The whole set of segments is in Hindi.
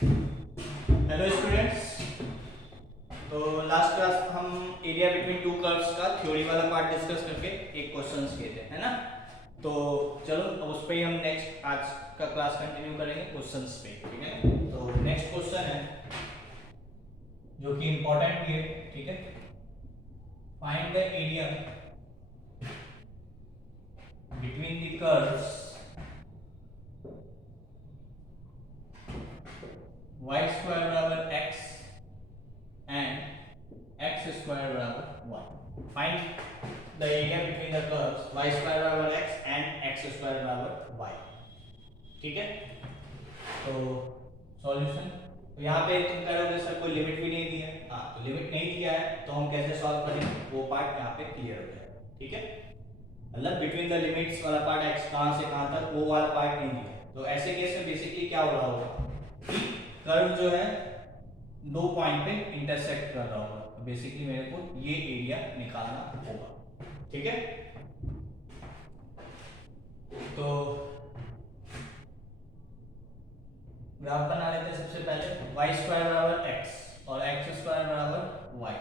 Hello students. तो लास्ट क्लास हम एरिया बिटवीन टू कर्व्स का थ्योरी वाला पार्ट डिस्कस करके एक क्वेश्चंस किए थे, है ना। तो चलो अब उस पे ही हम नेक्स्ट आज का क्लास कंटिन्यू करेंगे क्वेश्चंस पे, ठीक है। तो नेक्स्ट क्वेश्चन है जो कि इंपॉर्टेंट भी है, ठीक है। Find the area between the curves y square बराबर x and x स्क्वायर बराबर 1। Find the area between the curves y square बराबर x and x स्क्वायर बराबर y, ठीक है। तो सॉल्यूशन, तो यहाँ पे तुम कहोगे सर कोई लिमिट भी नहीं दी है। हाँ, तो लिमिट नहीं दिया है तो हम कैसे सॉल्व करेंगे, वो पार्ट यहाँ पे क्लियर हो जाएगा, ठीक है। मतलब बिटवीन द लिमिट्स वाला पार्ट x कहाँ से कहाँ तक वो वाला पार्ट नहीं दिया। तो ऐसे केस में बेसिकली क्या हो रहा होगा कि कर्व जो है दो पॉइंट पे इंटरसेक्ट कर रहा होगा। तो बेसिकली मेरे को ये एरिया निकालना होगा, ठीक है। तो ग्राफ बना लेते हैं सबसे पहले। वाई स्क्वायर बराबर एक्स और एक्स स्क्वायर बराबर वाई।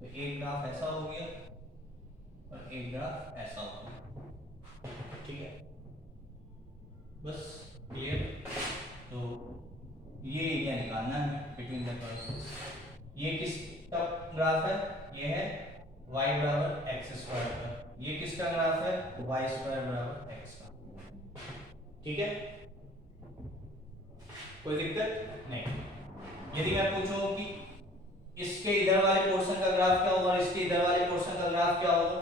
तो एक ग्राफ ऐसा हो गया और एक ग्राफ ऐसा हो गया, ठीक है। बस क्लियर। तो ये एरिया निकालना है बिटवीन द कर्व्स। ये किसका ग्राफ है, ये है y बराबर एक्स स्क्वायर का। ये किसका ग्राफ है, y स्क्वायर बराबर x का, ठीक है। कोई दिक्कत नहीं। यदि मैं पूछूं कि इसके इधर वाले पोर्शन का ग्राफ क्या होगा और इसके इधर वाले पोर्शन का ग्राफ क्या होगा,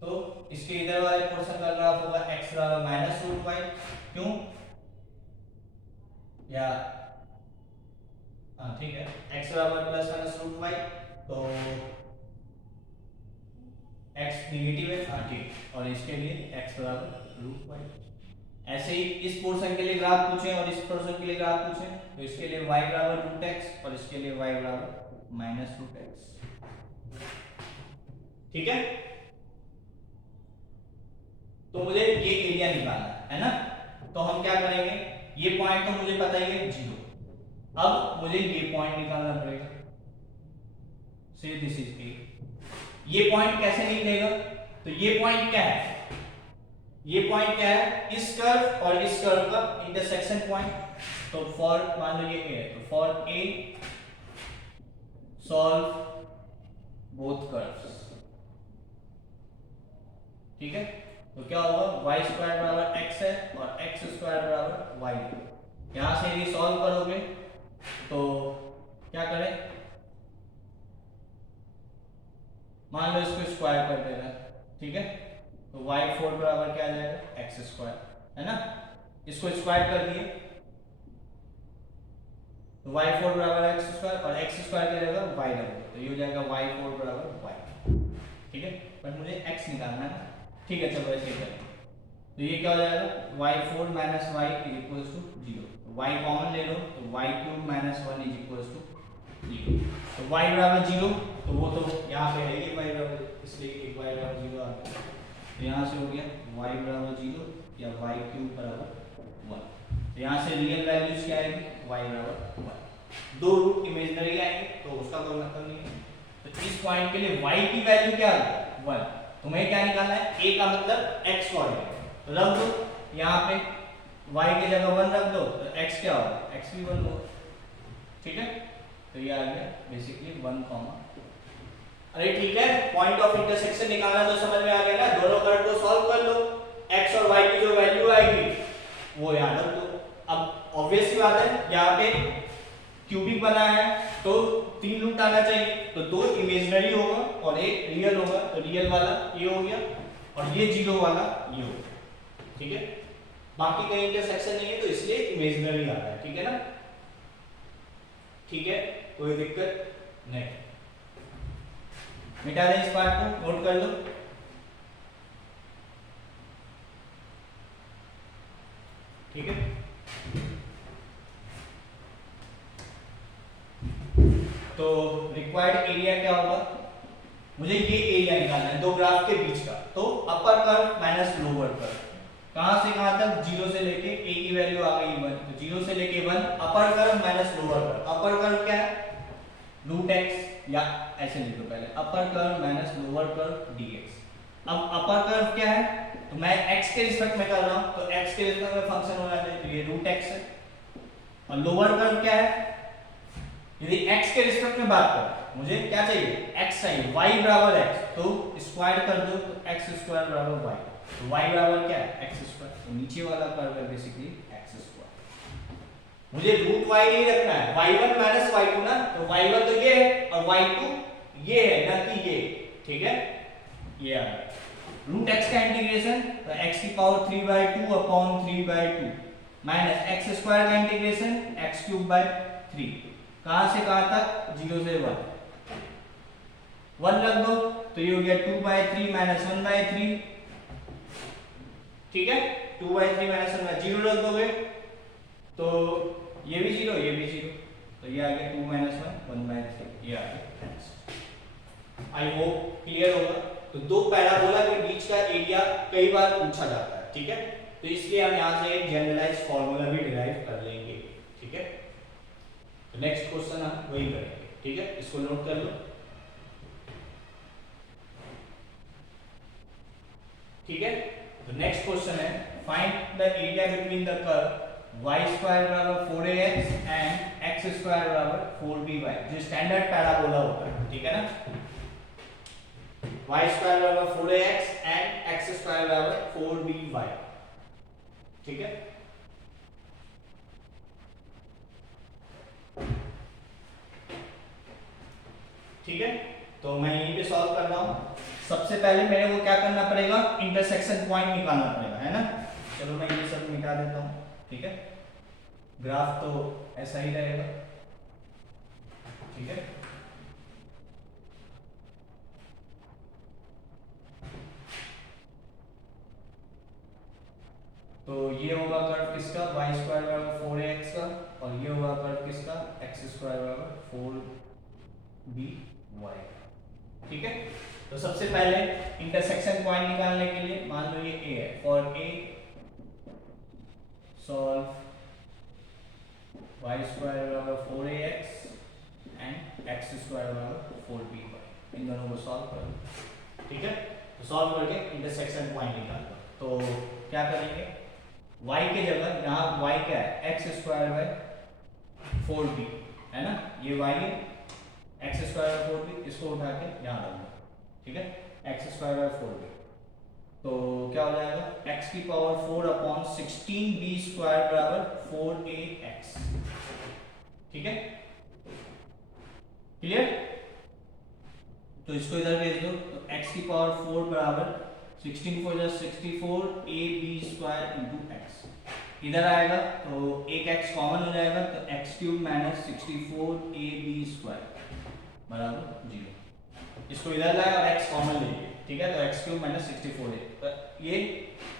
तो इसके इधर वाले पोर्शन का ग्राफ होगा x बराबर माइनस रूट वाई। क्यों, या हाँ ठीक है, x बराबर प्लस माइनस रूट वाई। तो x निगेटिव है, हाँ ठीक। और इसके लिए x बराबर रूट वाई। ऐसे ही इस पोर्शन के लिए ग्राफ पूछे और इस पोर्शन के लिए ग्राफ पूछे तो इसके लिए y बराबर रूट x और इसके लिए y बराबर माइनस रूट x, ठीक है। तो मुझे ये एरिया निकालना है ना। तो हम क्या करेंगे, ये पॉइंट तो मुझे पता ही है 0। अब मुझे ये पॉइंट निकालना पड़ेगा। से दिस इज ए। ये पॉइंट कैसे निकलेगा, तो ये पॉइंट क्या है, ये पॉइंट क्या है, इस कर्व और इस कर्व का इंटरसेक्शन पॉइंट। तो फॉर मान लो ये ए है, तो for A solve both curves, ठीक है। तो क्या होगा, y स्क्वायर बराबर x है और x स्क्वायर बराबर y है। यहां से यदि सॉल्व करोगे तो क्या करें, मान लो इसको स्क्वायर कर देना, ठीक है। तो y4 बराबर क्या आ जाएगा, x स्क्वायर, है ना। इसको स्क्वायर कर दिए तो y4 बराबर x स्क्वायर और x स्क्वायर क्या जाएगा y रखो, तो ये हो जाएगा y4 बराबर y, ठीक है। पर मुझे x निकालना है, ठीक है। चलो ऐसे ही करें। तो ये क्या हो जाएगा, y4 minus y is equals to 0। तो y कॉमन ले लो तो y3 minus 1 is equals to 0। तो y बराबर 0, तो वो तो यहाँ पे है ये y बराबर, इसलिए एक y बराबर 0 आ गया। तो यहाँ से हो गया y बराबर 0 या y3 बराबर 1। तो यहाँ से रियल वैल्यूज क्या आएगी, y बराबर 1। दो रूट इमेजिनरी आएंगे तो उसका कोई मतलब नहीं है। तो इस पॉइंट के लिए y की वैल्यू क्या आ गई, 1। तुम्हें क्या निकालना है, a का मतलब x कोऑर्डिनेट। तो रख दो यहाँ पे y की जगह 1 रख दो तो x क्या होगा, x भी 1 होगा, ठीक है। तो ये आ गया बेसिकली 1, अरे ठीक है। पॉइंट ऑफ इंटरसेक्शन निकालना तो समझ में आ गया ना। दोनों कर्व को सॉल्व कर लो, x और y की जो वैल्यू आएगी वो याद रख दो। अब ऑब्वियस सी बात है, यहाँ पे क्यूबिक बना है तो 3 रूट आना चाहिए। तो 2 इमेजिनरी होगा और एक रियल होगा। तो रियल वाला ये हो गया और ये 0 वाला ये हो गया, ठीक है। बाकी कहीं इंटरसेक्शन नहीं है तो इसलिए इमेजिनरी आ रहा है, ठीक है ना। ठीक है, कोई दिक्कत नहीं। मिटा दें इस पार्ट को, नोट कर लो, ठीक है। तो रिक्वायर्ड एरिया क्या होगा, मुझे ये एरिया निकालना है दो ग्राफ के बीच का। तो upper curve minus lower curve, कहां से कहां तक, 0 से लेके a की वैल्यू आ गई 1, तो 0 से लेके 1 upper curve minus lower curve. Upper curve क्या है, रूट एक्स, या ऐसे लिख दो पहले, upper curve minus lower curve dx। अब अपर कर्व क्या है, तो मैं x के रिस्पेक्ट में कर रहा हूं, तो x के रिस्पेक्ट में फंक्शन होना चाहिए, तो ये रूट x है। और लोअर कर्व क्या है, यदि x के रिस्पेक्ट में बात करें, मुझे क्या चाहिए, x चाहिए, y बराबर x, तो स्क्वायर कर दो, तो x स्क्वायर बराबर y, तो y बराबर क्या है, x स्क्वायर, तो नीचे वाला कर्व है बेसिकली x स्क्वायर। मुझे रूट y नहीं रखना है, y1 माइनस y2 ना, तो y1 तो ये है और y2 ये है, ना कि ये, ठीक है, ये आ गया। रूट x का इंटीग्रेशन, तो x की power 3/2 upon 3/2 minus x square का इंटीग्रेशन x क्यूब बाय 3, कहां से कहां तक, 0 से 1 रख दो, तो ये हो गया 2/3 माइनस 1/3, ठीक है, 2/3 माइनस 1/3, 0 रख दोगे तो ये भी 0, ये भी 0, तो ये आ गया 2 माइनस 1 1/3, ये आ गया। आई होप क्लियर होगा। तो दो पैराबोला के बीच का एरिया कई बार पूछा जाता है, ठीक है, तो इसलिए हम यहां से एक जनरलाइज्ड फार्मूला भी डिराइव कर लेंगे, ठीक है। तो नेक्स्ट क्वेश्चन हम वही करेंगे, ठीक है, इसको नोट कर लो, ठीक है। तो नेक्स्ट क्वेश्चन है, find the area between the curve y square बराबर 4ax एंड x स्क्वायर बराबर 4by, जो स्टैंडर्ड पैराबोला होता है, ठीक है ना, y स्क्वायर बराबर 4ax एंड x स्क्वायर बराबर 4by, ठीक है। ठीक है, तो मैं यहीं पे सॉल्व कर रहा हूं। सबसे पहले मेरे को क्या करना पड़ेगा, इंटरसेक्शन पॉइंट निकालना पड़ेगा, है ना। चलो मैं ये सब मिटा देता हूं, ठीक है, ग्राफ तो ऐसा ही रहेगा, ठीक है। तो ये होगा कर्व किसका, y स्क्वायर बराबर 4ax का, और ये होगा कर्व किसका, x स्क्वायर बराबर 4by, ठीक है। तो सबसे पहले इंटरसेक्शन पॉइंट निकालने के लिए मान लो ये a है, for a solve y square बराबर 4ax एंड x स्क्वायर बराबर 4by, इन दोनों को सॉल्व करो, ठीक है। तो सॉल्व करके इंटरसेक्शन पॉइंट निकाल लो। तो क्या करेंगे, y के जगह यहाँ y क्या है, x स्क्वायर बाय 4b, है ना, ये y है, x स्क्वायर बाय 4b, इसको उठा के यहाँ रख दो, ठीक है, x स्क्वायर बाय 4b, तो क्या हो जाएगा, x की पावर 4 अपॉन 16b स्क्वायर बराबर 4ax, ठीक है, क्लियर। तो इसको इधर भेज दो, तो x की पावर 4 बराबर 16 4 64 ab स्क्वायर इंटू एक्स, इधर आएगा तो एक x कॉमन हो जाएगा, तो x cube minus 64 ab square बराबर 0, इसको इधर लाए और x कॉमन ले लिए, ठीक है, तो x क्यूब माइनस 64 है, तो ये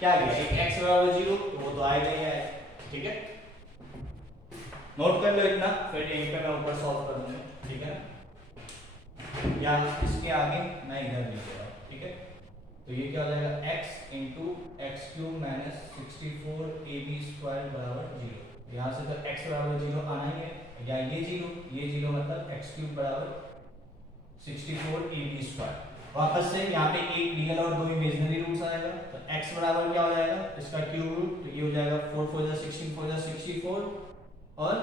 क्या गया, एक x बराबर 0, तो वो तो आएगा ही आएगा, ठीक है। नोट कर लो इतना, फिर यहीं पे मैं ऊपर सॉल्व कर दूंगा, ठीक है, या इसके आगे मैं इधर लिख दे रहा हूँ, ठीक है। तो ये क्या हो जाएगा, x into x cube minus 64 ab square बराबर 0, यहाँ से तो x बराबर 0 आना ही है, या ये 0 मतलब x क्यूब बराबर 64 ab स्क्वायर, वापस से यहाँ पे एक रियल और दो इमेजिनरी रूट्स आएगा, तो x बराबर क्या हो जाएगा, इसका क्यूब रूट, तो ये हो जाएगा 4 4 16 4 64 और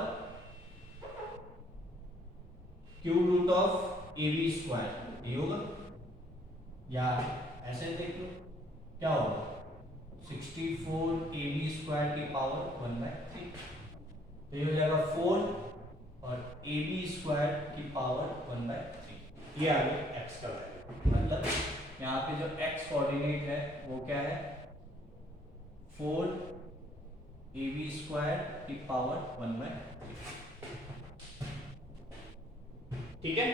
cube root of ab square, ये होगा, या ऐसे देख लो क्या होगा, 64 ab स्क्वायर की पावर 1/3, तो ये हो जाएगा 4 और ab स्क्वायर की पावर 1/3, ये आ गया x का वैल्यू, मतलब यहाँ पे जो x कोऑर्डिनेट है वो क्या है, 4 ab स्क्वायर की पावर 1/3, ठीक है।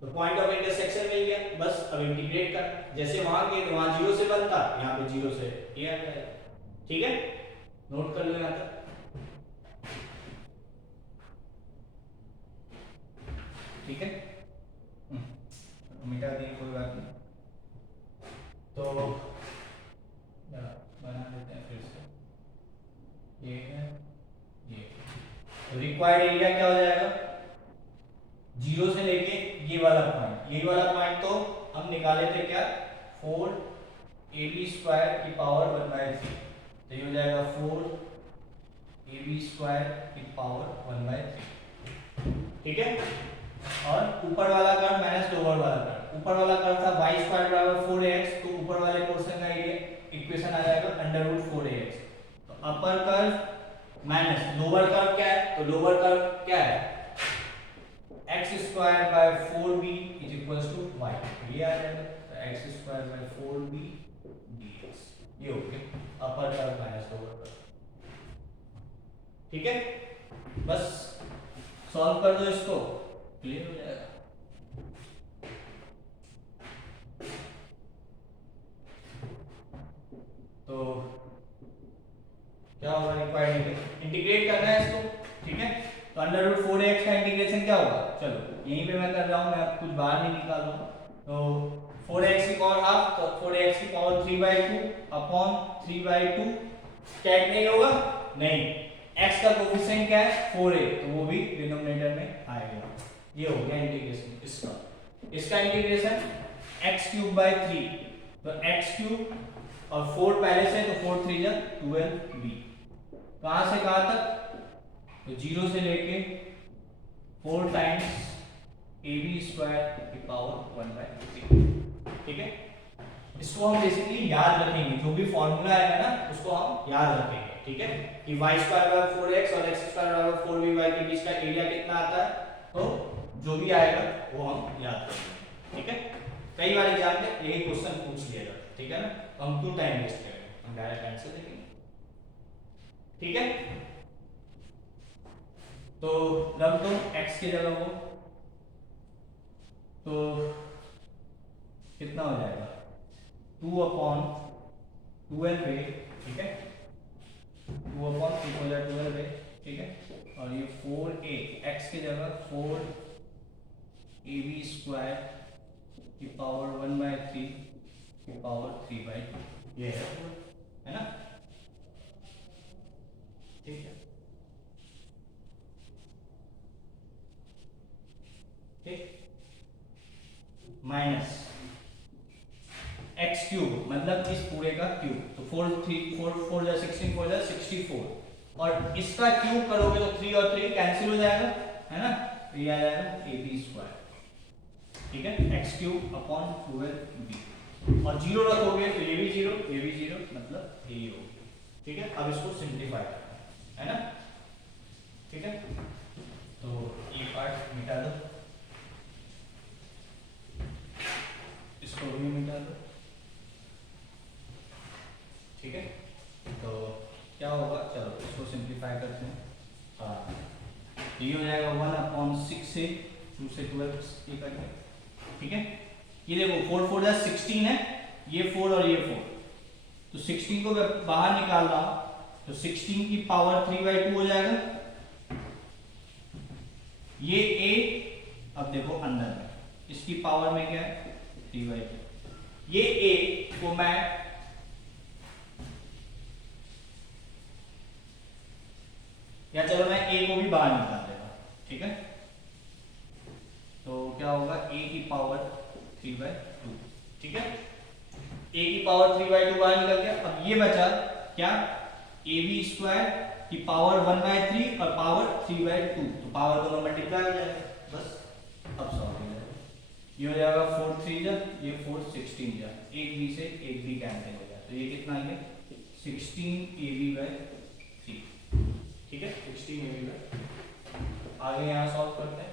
तो पॉइंट ऑफ इंटरसेक्शन मिल गया, बस अब इंटीग्रेट कर, जैसे वहां के तो वहां 0 से बनता, यहाँ पे 0 से ये आ जाएगा, ठीक है, नोट कर लो यहाँ तक, ठीक है, मिटा दिए कोई बात नहीं, तो बना देते हैं। तो रिक्वायर्ड एरिया क्या हो जाएगा, जीरो से लेके ये वाला पॉइंट, यही वाला पॉइंट तो हम निकाले थे क्या, 4ab² की पावर 1/3, तो ये हो जाएगा 4ab² की पावर 1/3, ठीक है। और ऊपर वाला कर्व माइनस लोअर वाला कर्व, ऊपर वाला कर्व था y² बराबर 4ax, तो ऊपर वाले पोर्शन का एरिया इक्वेशन आ जाएगा √4ax, तो upper curve minus lower curve क्या है, तो लोअर कर्व क्या है, x² by 4b is equals to y, ये आ जाएगा, तो x² by 4b dx, ये हो गया upper curve minus lower curve, ठीक है। बस सॉल्व कर दो इसको, क्लियर हो जाएगा। तो क्या होगा, रिक्वायर्ड इंटीग्रेट करना है इसको, ठीक है। तो √4ax का इंटीग्रेशन क्या होगा, चलो यहीं पे मैं कर रहा हूं, मैं अब कुछ बाहर नहीं निकाल रहा हूं, तो 4x की पावर हाफ, तो 4x की पावर 3/2 अपॉन 3/2, कैट नहीं होगा, नहीं, x का कोफिशिएंट क्या है 4a, तो वो भी डिनोमिनेटर में आएगा, ये हो गया इंटीग्रेशन इसका इंटीग्रेशन x³ 3, तो x³ और 4 पहले से, तो 4 3 जा 12b, कहां से कहां तक, तो 0 से लेके 4 टाइम्स ab² की पावर 1/3, ठीक है। इसको हम बेसिकली याद रखेंगे, जो भी फॉर्मूला आएगा ना उसको हम याद रखेंगे, ठीक है, कि y² बराबर 4x और x² बराबर 4by के बीच का एरिया कितना आता है, तो जो भी आएगा वो हम याद करेंगे, ठीक है। कई बार एग्जाम में यही क्वेश्चन पूछ लिया जाता है, ठीक है ना, तो हम क्यों टाइम वेस्ट करेंगे, हम डायरेक्ट आंसर देखेंगे, ठीक है। तो रख दो x की जगह वो, तो कितना हो जाएगा 2/12a, ठीक है, 2/3 हो जाएगा 12a, ठीक है, और ये 4a, x की जगह 4ab² की पावर 1/3 की पावर 3/2, ये है ना, ठीक है, ठीक, माइनस x³ मतलब इस पूरे का क्यूब, तो 4 3 4 4 जा 16 4 जा 64, और इसका क्यूब करोगे तो 3 और 3 कैंसिल हो जाएगा, है ना, तो ये आ जाएगा ab², ठीक है, x³ अपॉन 12b, और 0 रखोगे तो ये भी 0 मतलब ये हो गया, ठीक है। अब इसको सिंपलीफाई करना है ना, ठीक है, तो ये पार्ट मिटा दो, इसको भी मिटा दो, ठीक है। तो क्या होगा, चलो इसको सिंपलीफाई करते हैं, हाँ, ये हो जाएगा 1/6 से 2 से 12 ये करके, ठीक है। ये देखो 4 4 जा 16 है, ये 4 और ये 4, तो 16 को मैं बाहर निकाल रहा हूं, तो 16 की पावर 3/2 हो जाएगा, ये a, अब देखो अंदर में इसकी पावर में क्या है 3/2, ये a को मैं या चलो मैं a को भी बाहर निकाल देता हूं, ठीक है, तो क्या होगा a की पावर 3/2, ठीक है, a की पावर 3/2 बाहर निकल गया, अब ये बचा क्या, ab² की पावर 1/3 और पावर 3/2, तो पावर दोनों मल्टीप्लाई हो जाएगा, बस अब सॉल्व हो जाएगा, ये हो जाएगा 4 3 जा, ये 4 16 जा, एक b से एक b कैंसिल हो जाएगा, तो ये कितना है 16ab/3, ठीक है, 16ab/3, आगे यहाँ सॉल्व करते हैं,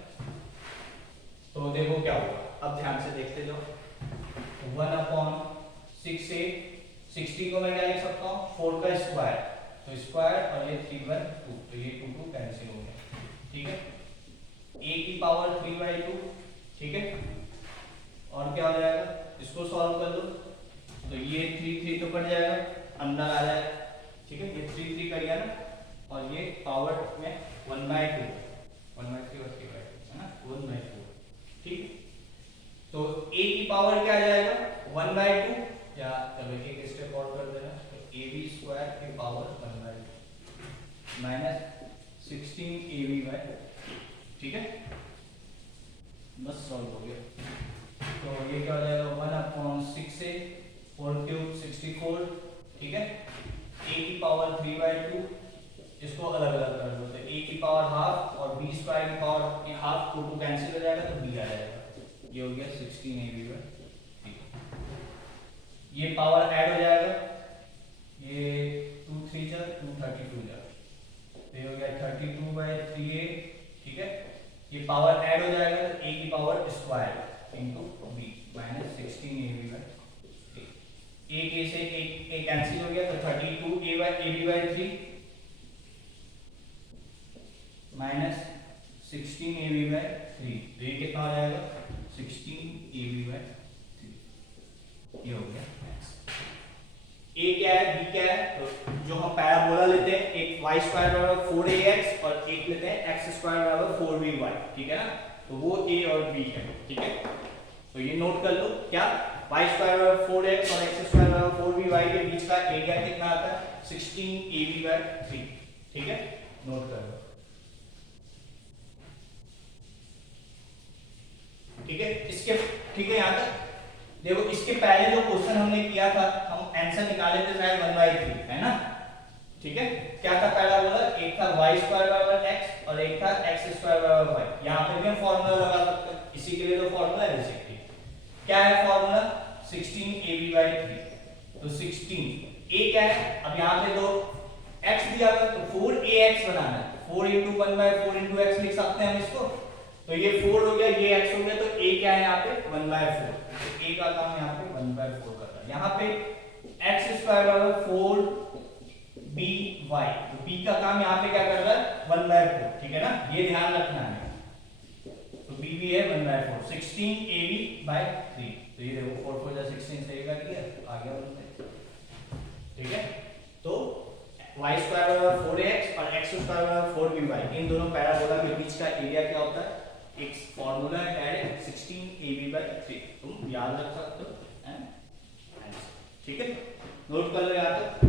तो देखो क्या होगा, अब ध्यान से देखते जाओ, 1/6a, 60 को मैं क्या लिख सकता हूँ 4 का स्क्वायर, तो स्क्वायर और ये 3/2, तो ये 2 2 कैंसिल हो गया, ठीक है, a की पावर 3/2, ठीक है, और क्या हो जाएगा, इसको सॉल्व कर दो, तो ये 3 3 तो कट जाएगा, अंदर आ जाएगा, ठीक है, ये 3 3 कट गया ना, और ये पावर में 1/2 और 3/2 है ना, 1/4, ठीक, तो a की पावर क्या आ जाएगा 1/2, या चलो एक स्टेप और कर देना, तो ab² की पावर 1/2 माइनस 16 ab/, ठीक है, बस सॉल्व हो गया। तो ये क्या हो जाएगा 1/6a, 4 क्यूब 64, ठीक है, a की पावर 3/2, इसको अलग अलग कर दो, तो a की पावर हाफ और b स्क्वायर की पावर हाफ, को कैंसिल हो जाएगा तो b आ जाएगा, ये हो गया 16ab/3। ये पावर ऐड हो जाएगा, ये 2 3 जा 2 32 जा, तो ये हो गया 32/3a, ठीक है, ये पावर ऐड हो जाएगा तो a की power square into b minus 16ab/3, एक a से एक a कैंसिल हो गया तो 32ab/3 माइनस 16ab/3, तो ये कितना हो जाएगा 16ab/3, ये हो गया a क्या है b क्या है, तो जो हम पैराबोला लेते हैं, एक y स्क्वायर बराबर 4ax और एक लेते हैं x स्क्वायर बराबर 4by, ठीक है ना, तो वो a और b है, ठीक है, तो ये नोट कर लो, क्या y स्क्वायर बराबर 4x और x स्क्वायर बराबर 4by के बीच का एरिया कितना आता है 16ab/3, ठीक है, नोट कर लो, ठीक है, इसके ठीक है, यहां तक देखो, इसके पहले जो क्वेश्चन हमने किया था, हम आंसर निकाले थे शायद 1/3, है ना, ठीक है, क्या था पहला बोला, एक था y स्क्वायर बराबर x और एक था x स्क्वायर बराबर y, यहां पे भी हम फार्मूला लगा सकते हैं, इसी के लिए तो फार्मूला है बेसिकली, क्या है फार्मूला 16ab/3, तो 16 a क्या है, अब यहां पे तो x दिया हुआ है तो 4ax बनाना है, 4 * 1/4 * x लिख सकते हैं हम इसको, तो ये 4 हो गया, ये x हो गया, तो a क्या है यहाँ पे 1/4, तो a का काम यहाँ पे 1/4 करता है, यहाँ पे x स्क्वायर बराबर 4by, तो b का काम यहाँ पे क्या कर रहा है 1/4, ठीक है ना, ये ध्यान रखना है, तो b भी है 1/4, 16ab/3, तो ये देखो 4 4 16 से a किया आ गया 1/4, ठीक है, तो y स्क्वायर बराबर 4ax और x स्क्वायर बराबर 4by, इन दोनों पैराबोला के बीच का एरिया क्या होता है, एक फार्मूला है डायरेक्ट 16ab/3, तुम याद रख सकते हो, ठीक है, नोट कर लो याद तक।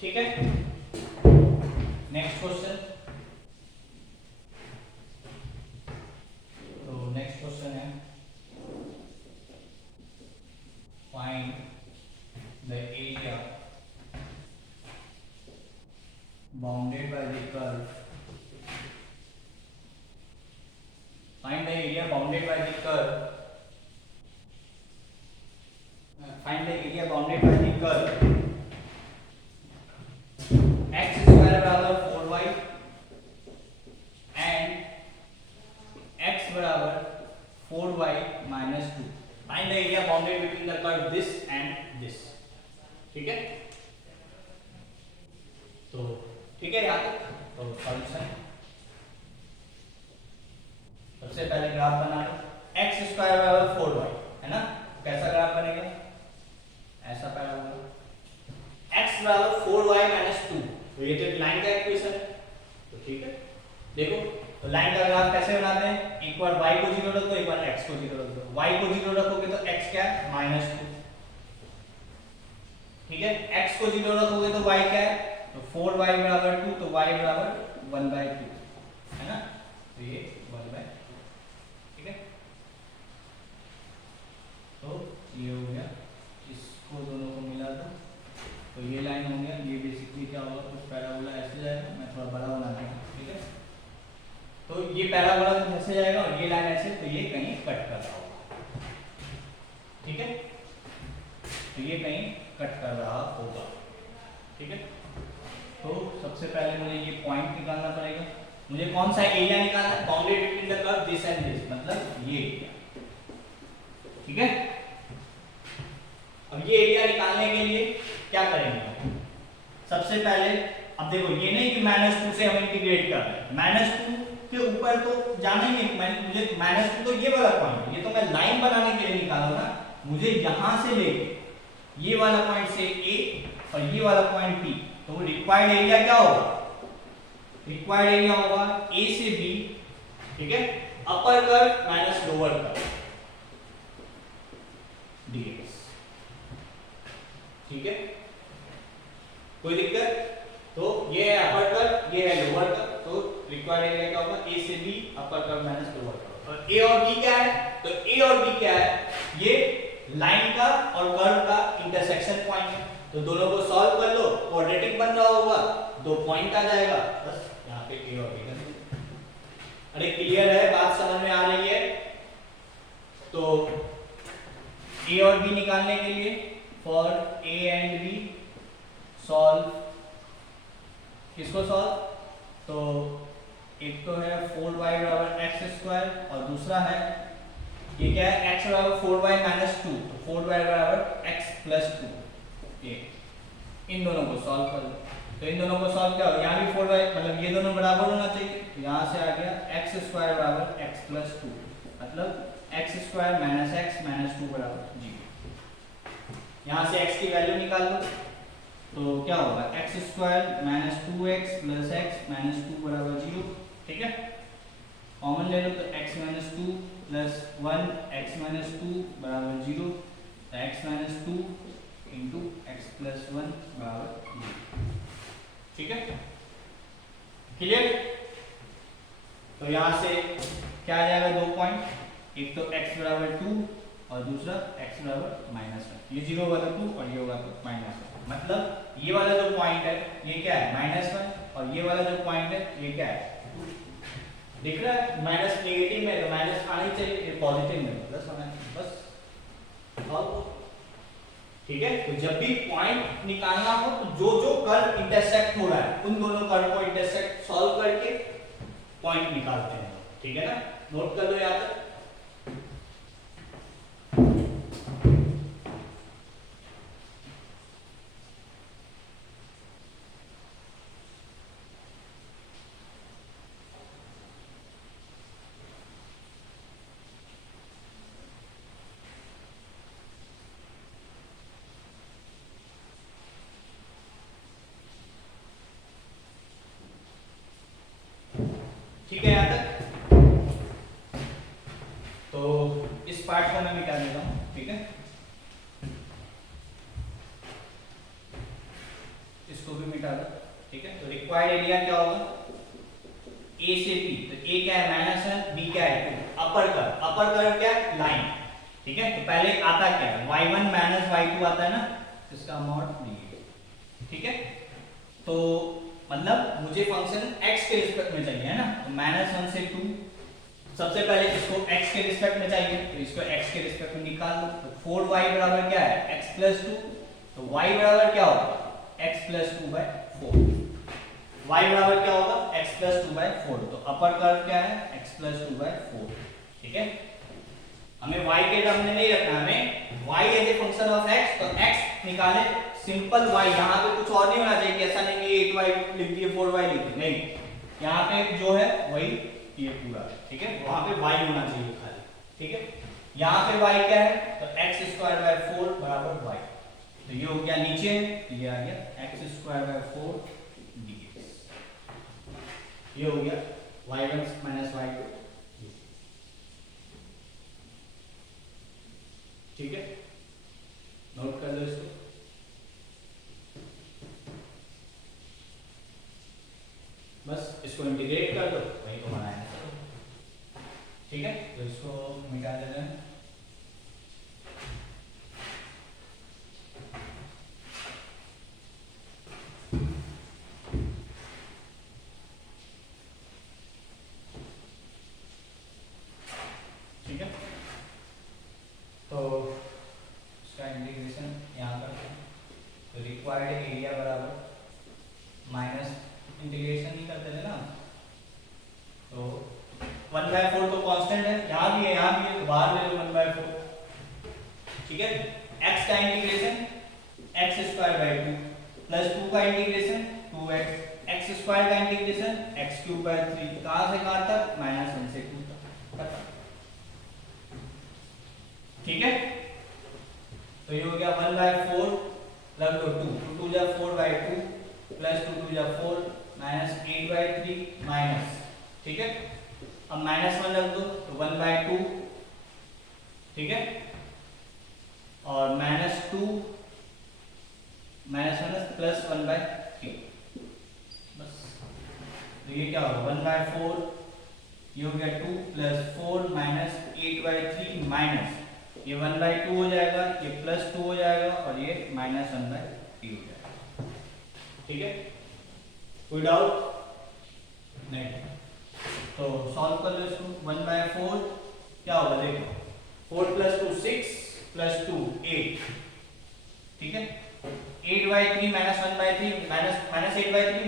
ठीक है, नेक्स्ट क्वेश्चन, तो नेक्स्ट क्वेश्चन है find the area bounded by the curve, find the area bounded by the curve, find the area bounded by the curve x square बराबर 4y and x बराबर 4y minus 2, find the area bounded between the curve this and this, ठीक है, तो ठीक है, यहाँ तक तो सॉल्यूशन, सबसे पहले ग्राफ बना लो, x स्क्वायर बराबर 4y है ना, कैसा ग्राफ बनेगा, ऐसा पैराबोला, x बराबर 4y minus 2, तो ये तो लाइन का इक्वेशन है, तो ठीक है, देखो तो लाइन का ग्राफ कैसे बनाते हैं, एक बार y को 0 रखो, एक बार x को 0 रख दो, y को 0 रखोगे तो x क्या है -2, ठीक है, x को 0 रखोगे तो y क्या है, तो 4y बराबर 2, तो y बराबर 1/2, है ना, तो ये 1/2, ठीक है, तो ये हो गया, इसको दोनों को मिला दो, तो ये लाइन हो गया, ये बेसिकली क्या होगा, कुछ पैराबोला ऐसे जाएगा, मैं थोड़ा बड़ा बना दूंगा, ठीक है, तो ये पैराबोला ऐसे जाएगा और ये लाइन ऐसे, तो ये कहीं कट कर रहा होगा, ये कहीं कट कर रहा होगा, ठीक है। तो सबसे पहले मुझे ये पॉइंट निकालना पड़ेगा। मुझे कौन सा एरिया निकालना है, boundary between the curve this and this, मतलब ये एरिया, ठीक है। अब ये एरिया निकालने के लिए क्या करेंगे, सबसे पहले अब देखो ये नहीं कि -2 से हम इंटीग्रेट कर रहे हैं, -2 के ऊपर तो जाना ही नहीं, मुझे -2 तो ये वाला पॉइंट है, ये तो मैं लाइन बनाने के लिए निकाला ना, मुझे यहां से लेके ये वाला पॉइंट से A और ये वाला पॉइंट B, तो रिक्वायर्ड एरिया क्या होगा, रिक्वायर्ड एरिया होगा A से B, ठीक है, upper curve minus lower curve dx, ठीक है, कोई दिक्कत। तो ये है अपर कर्व, ये है लोअर कर्व, तो रिक्वायर्ड एरिया क्या होगा, A से B upper curve minus lower curve. और A और B क्या है, तो A और B क्या है, ये लाइन का और कर्व का इंटरसेक्शन पॉइंट है, तो दोनों को सॉल्व कर लो, क्वाड्रेटिक बन रहा होगा, दो पॉइंट आ जाएगा, बस यहाँ पे A और B कर दो। अरे क्लियर है, बात समझ में आ रही है। तो A और B निकालने के लिए for A and B solve, किसको सॉल्व, तो एक तो है 4y बराबर एक्स स्क्वायर और दूसरा है ये क्या है, x बराबर 4y माइनस 2, तो 4y बराबर x प्लस 2, ये इन दोनों को सॉल्व कर लो। तो इन दोनों को सॉल्व क्या होगा, यहाँ भी 4y मतलब ये दोनों बराबर होना चाहिए, तो यहाँ से आ गया एक्स स्क्वायर बराबर x प्लस 2, मतलब x square minus x minus 2 बराबर 0। यहाँ से x की वैल्यू निकाल लो, तो क्या होगा, x square minus 2x plus x minus 2 बराबर 0, ठीक है। कॉमन ले लो, तो x minus 2 plus 1 x minus 2 बराबर 0, तो x minus 2 into x plus 1 बराबर 0, ठीक है, क्लियर। तो यहाँ से क्या आ जाएगा, दो पॉइंट, एक तो x बराबर 2 और दूसरा x बराबर माइनस 1, ये 0 होगा तो 2 और ये होगा तो माइनस 1, मतलब ये वाला जो पॉइंट है ये क्या है -1 और ये वाला जो पॉइंट है ये क्या है, दिख रहा है, माइनस नेगेटिव में तो माइनस आनी चाहिए, ये पॉजिटिव में प्लस आना चाहिए, बस और ठीक है। तो जब भी पॉइंट निकालना हो तो जो जो कर्व इंटरसेक्ट हो रहा है उन दोनों कर्व को इंटरसेक्ट सॉल्व करके पॉइंट निकालते हैं, ठीक है ना, नोट कर लो यहाँ तक। ठीक है यहाँ तक, तो इस पार्ट को मैं मिटा देता हूँ, ठीक है, इसको भी मिटा दो, ठीक है। तो रिक्वायर्ड एरिया क्या होगा, A से B, तो A क्या है -1, B क्या है 2, अपर कर्व क्या है, लाइन, ठीक है। तो पहले आता क्या है, y1 माइनस y2 आता है ना, इसका मॉड डी, ठीक है। तो मतलब मुझे फंक्शन x के रिस्पेक्ट में चाहिए है ना, तो -1 से 2, सबसे पहले इसको x के रिस्पेक्ट में चाहिए, तो इसको x के रिस्पेक्ट में निकाल लो, तो 4y बराबर क्या है, x प्लस 2, तो y बराबर क्या होगा, x प्लस 2/4, y बराबर क्या होगा, x प्लस 2/4, तो अपर कर्व क्या है, x प्लस 2/4, ठीक है। हमें y के टर्म में नहीं रखना, हमें y as a function of x, तो x निकाले सिंपल y, यहाँ पे कुछ और नहीं होना चाहिए कि ऐसा नहीं कि 8y लिख दिए 4y लिख दिए, नहीं, यहाँ पे जो है वही ये पूरा, ठीक है, वहां पे y होना चाहिए खाली, ठीक है। यहाँ पे y क्या है, तो x² 4 बराबर y, तो ये हो गया नीचे, ये आ गया x² 4 dx, ये हो गया y1 माइनस y2, ठीक है, नोट कर लो इसको। बस इसको इंटीग्रेट कर दो, वही तो हमारा आंसर है, ठीक है। तो इसको मिटा देना है, ठीक है। तो इसका इंटीग्रेशन यहाँ कर बाहर ले लो 1/4, ठीक है। x का integration x square by 2 plus 2 का इंटीग्रेशन 2x, x स्क्वायर का इंटीग्रेशन x क्यूब बाई 3, कहां से कहां तक, -1 से 2 तक, ठीक है। तो ये हो गया 1/4 लग लो 2, 2 2 जा 4/2 प्लस 2 2 जा 4 -8/3 माइनस, ठीक है। अब -1 रख दो तो 1/2, ठीक है, और -2 -1 प्लस 1/3, बस। तो ये क्या होगा 1/4, ये हो गया 2 प्लस 4 -8/3 माइनस ये 1/2 हो जाएगा, ये +2 हो जाएगा और ये -1/3 हो जाएगा, ठीक है। कोई डाउट नहीं? तो सॉल्व कर लो इसको। 1/4 क्या होगा देखो, 4 + 2 6 + 2 8, ठीक है। 8/3 -1/3 -8/3 -1/3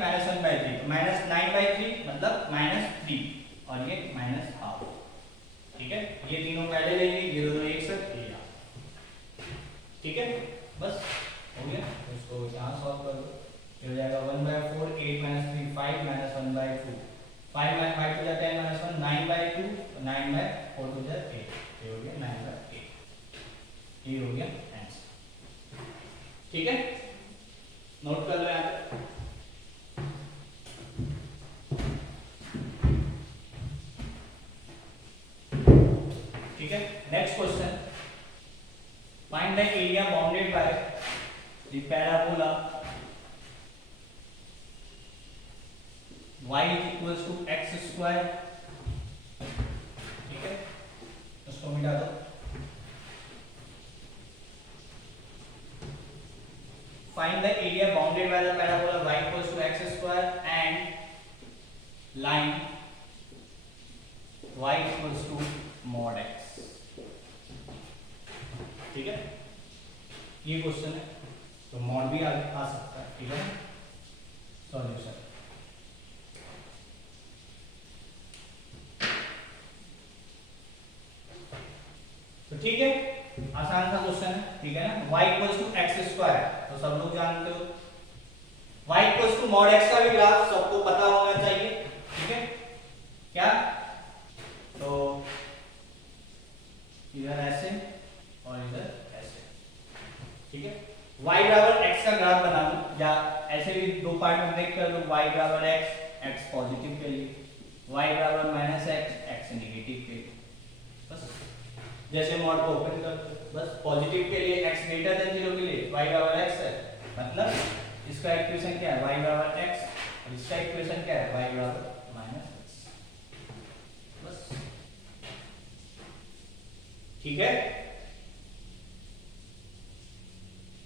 -9/3 मतलब -3 और ये -12, ठीक है। ये तीनों पहले ले ली, ये दोनों एक साथ ले, ठीक है, बस हो गया। तो इसको यहाँ सॉल्व कर लो, ये हो जाएगा 1/4 8 - 3 5 -1/2 5 - 5 to 10 -1 9/2 9/4 to 8, ये हो गया 9/8, ये हो गया आंसर, ठीक है। नोट कर लो यहाँ पे। ठीक है, next question, find the area bounded by the parabola y = x², ठीक है, इसको मिटा दो। Find the area bounded by the parabola y = x² and line y = mod x, ठीक है। ये क्वेश्चन है, तो मॉड भी आ सकता है, ठीक है। सॉल्यूशन, तो ठीक है, आसान सा क्वेश्चन है, ठीक है ना। y = x², तो सब लोग जानते हो। y = mod x का भी ग्राफ सबको पता होना चाहिए, ठीक है। क्या, तो इधर ऐसे और इधर ऐसे, ठीक है। y = x का ग्राफ बना लो, या ऐसे भी दो पार्ट में ब्रेक कर लो, y = x, x पॉजिटिव के लिए, y = -x, x नेगेटिव के लिए, बस। जैसे मॉड को ओपन कर दो, बस पॉजिटिव के लिए x > 0 के लिए y = x है, मतलब इसका इक्वेशन क्या है, y = x, और इसका इक्वेशन क्या है, y = -x, बस, ठीक है।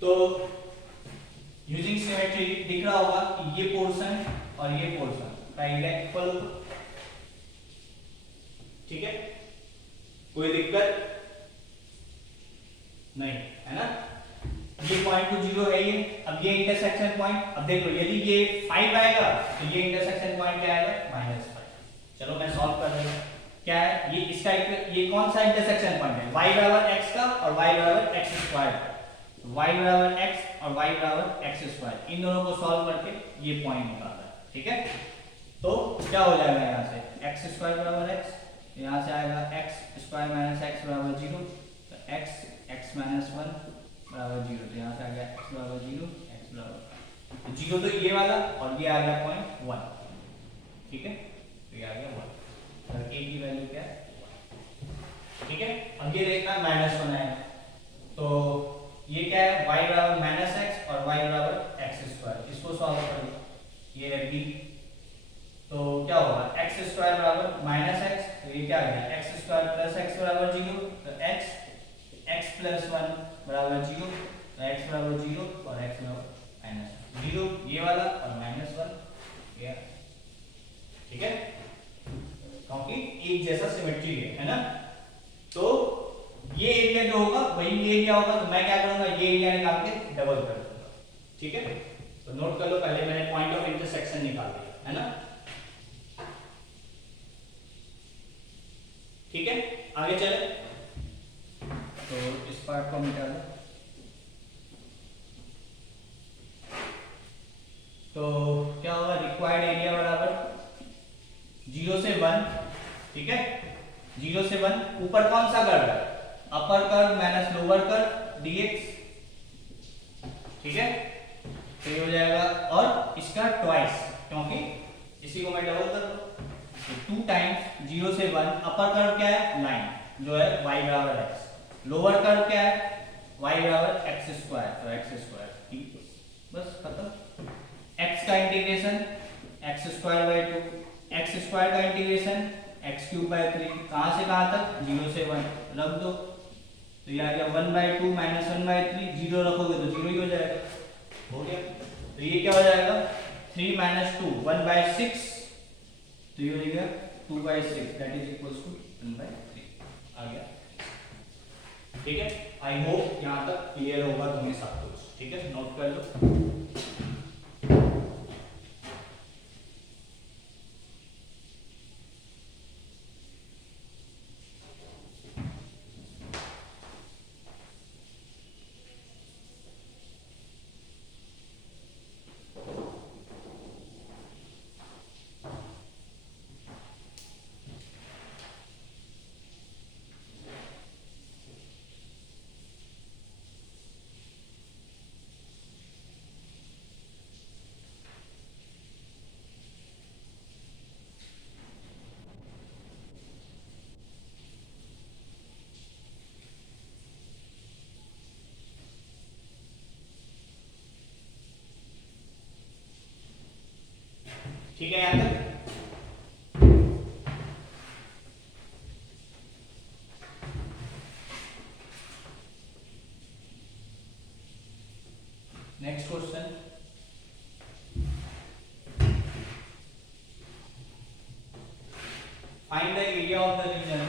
तो यूजिंग सिमेट्री दिख रहा होगा कि ये पोर्शन और ये पोर्शन का एरिया इक्वल होगा, ठीक है, कोई दिक्कत नहीं है ना। ये पॉइंट टू 0 है ये, अब ये इंटरसेक्शन पॉइंट, अब देखो यदि ये 5 आएगा तो ये इंटरसेक्शन पॉइंट क्या आएगा, -5। चलो मैं सॉल्व कर रहा हूं, क्या है ये, इसका ये कौन सा इंटरसेक्शन पॉइंट है, y = x का और y = x² का, y = x और y = x², इन दोनों को सॉल्व करके ये पॉइंट निकालना है, ठीक है। तो क्या हो जाएगा, यहाँ से x² = x, यहाँ से आएगा x² - x = 0, तो x x - 1 = 0, तो यहाँ से आ गया x = 0 x = 0, तो ये वाला और ये आ गया पॉइंट 1, ठीक है, तो ये आ गया 1, और a की वैल्यू क्या है, ठीक है। अब ये देखना -1 है, तो ये क्या है, y = -x और y = x², इसको सॉल्व करो, ये है b, तो क्या होगा x² = -x, तो ये क्या आ गया x² + x = 0, तो x x + 1 = 0, तो x = 0 और x = -0, ये वाला और -1 ये, ठीक है, क्योंकि एक जैसा सिमेट्री है ना। तो ये एरिया जो होगा वही एरिया होगा, तो मैं क्या करूंगा, ये एरिया निकाल के डबल कर दूंगा, ठीक है। तो नोट कर लो, पहले मैंने पॉइंट ऑफ इंटरसेक्शन निकाल दिया है ना, ठीक है। आगे चले, को मिटा दो। तो क्या होगा, रिक्वायर्ड एरिया बराबर 0 से 1, ठीक है, 0 से 1, ऊपर कौन सा कर्व है, upper curve minus lower curve dx, ठीक है, तो ये हो जाएगा, और इसका ट्वाइस, क्योंकि इसी को मैं डबल कर दूं, तो 2 टाइम्स 0 से 1, अपर कर्व क्या है, लाइन जो है y बराबर x, लोअर कर्व क्या है, y बराबर x स्क्वायर, तो x स्क्वायर, ठीक, बस खत्म। x का integration x square by 2, x square का इंटीग्रेशन x क्यूब बाय 3, कहां से कहां तक, 0 से 1 रख दो, तो ये आ गया 1/2 माइनस 1/3, 0 रखोगे तो 0 ही हो जाएगा, हो गया। तो ये क्या हो जाएगा, 3 माइनस 2 1/6, तो ये हो जाएगा 2/6, दैट इज इक्वल्स टू 1/3 आ गया, ठीक है। आई होप यहां तक क्लियर होगा तुम्हें सब कुछ, ठीक है, नोट कर लो। ठीक है यहां तक। Next question, find the area of the region,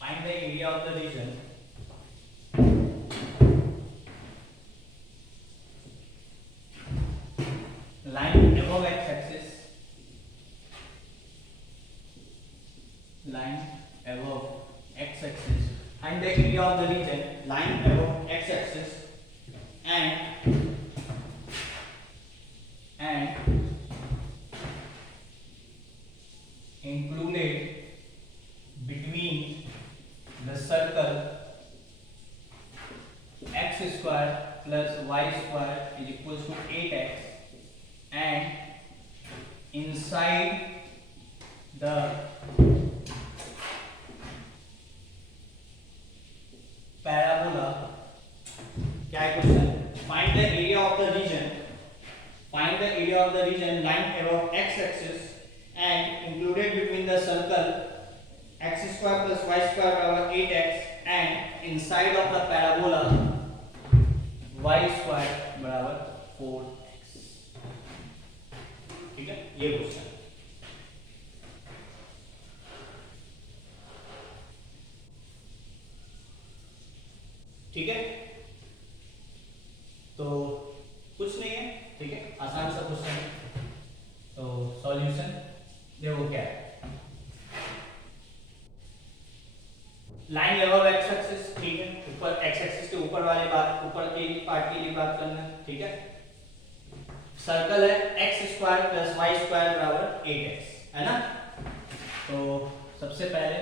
find the area of the region lying above x-axis, lying above x-axis, find the area of the region lying above x-axis and included between the circle x square plus y square is equals to 8x and inside the parabola, क्या है question, find the area of the region, find the area of the region line above x axis and included between the circle x square plus y square बराबर 8x and inside of the parabola y square बराबर 4x, ठीक है, ये क्वेश्चन। ठीक है, तो कुछ नहीं है, ठीक है, आसान सा क्वेश्चन है। तो सॉल्यूशन देखो क्या है, लाइन अबव एक्स एक्सिस, ठीक है, ऊपर एक्स एक्सिस के ऊपर वाले बात, ऊपर के पार्ट की बात करना, ठीक है, सर्कल है X square plus Y square बराबर 8x, है ना। तो सबसे पहले